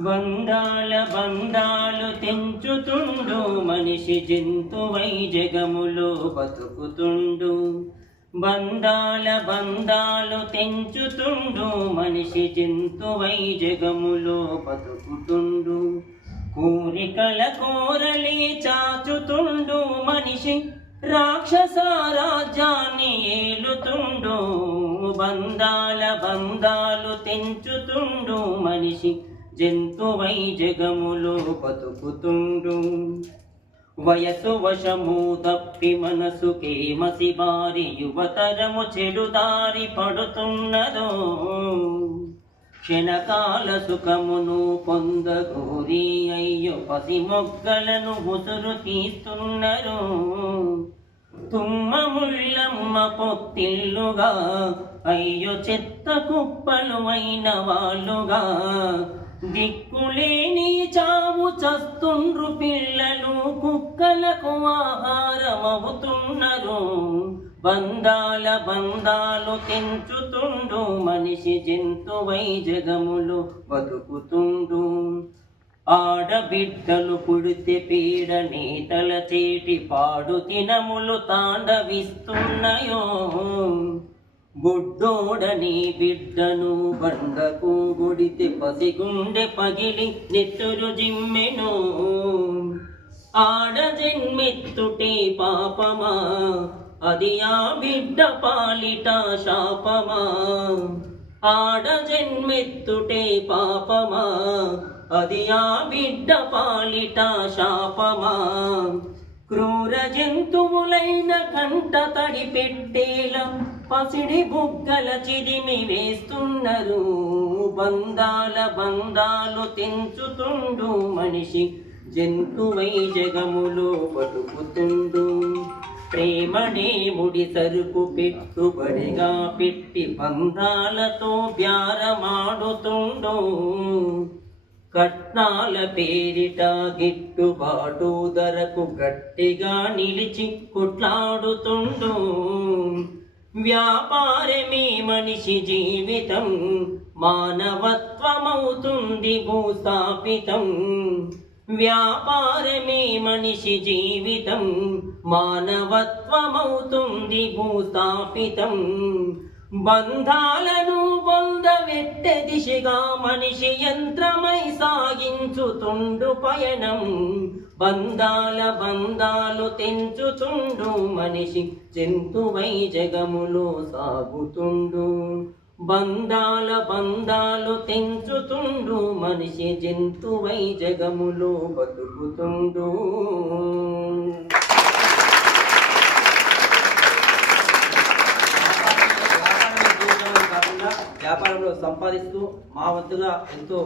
బంధాల బంధాలు తెంచుతుండు మనిషి జంతువై జగములో బతుకుతుండు. బంధాల బంధాలు తెంచుతుండు మనిషి జంతువై జగములో బతుకుతుండు. కోరికల కోరలే చాచుతుండు మనిషి రాక్షస రాజ్యాన్ని ఏలుతుండు. బంధాల బంధాలు తెంచుతుండు మనిషి జంతువై జగములో బతుకుతుండు. వయసు వశము తప్పి మనసుకే మసిబారి యువతరము చెడుదారి పడుతున్నదో. క్షణకాల సుఖమును పొందగోరి అయ్యో పసి మొగ్గలను ముసురు తీస్తున్నారు. తుమ్మ ముళ్ళమ్మ పొత్తిల్లుగా అయ్యో చెత్త కుప్పలు అయిన వాళ్ళుగా. దిక్కులేని చావు చస్తుండ్రు పిల్లలు కుక్కలకు ఆహారమవుతున్నారు. బంధాల బంధాలు తెంచుతుండు మనిషి జంతువై జగములు బతుకుతుండు. ఆడబిడ్డలు పుడితే పీడ నేతల చేటి పాడు తినములు తాండవిస్తున్నాయో. బుడ్డోడని బిడ్డను బండకు గుడితే పసిగుండె పగిలి నెత్తురు జిమ్మెను. ఆడ జన్మెత్తుటే పాపమా అది ఆ బిడ్డ పాలిట శాపమా. ఆడ జన్మెత్తుటే పాపమా అది ఆ బిడ్డ పాలిట శాపమా. క్రూర జంతువులైన కంట తడి పెట్టేలా పసిడి బుగ్గల చిదిమి వేస్తున్నారు. బంధాల బంధాలు తెంచుతుండు మనిషి జంతువై జగములో బతుకుతుండు. ప్రేమనే ముడి సరుకు పెట్టుబడిగా పెట్టి బంధాలతో బ్యారమాడుతుండు. కట్నాల పేరిట గిట్టుబాటు ధరకు గట్టిగా నిలిచి కొట్లాడుతుండు. వ్యాపారమే మనిషి జీవితం మానవత్వమవుతుంది భూస్థాపితం. వ్యాపారమే మనిషి జీవితం మానవత్వమవుతుంది భూస్థాపితం. బంధాలను పొందవెట్టే దిశగా మనిషి యంత్రమై సాగించుతుండు పయనం. బంధాల బంధాలు తెంచుతుండు మనిషి జంతువై జగములో సాగుతుండు. బంధాల బంధాలు తెంచుతుండు మనిషి జంతువై జగములో బతుకుతుండు. వ్యాపారంలో సంపాదిస్తూ మా వంతుగా ఎంతో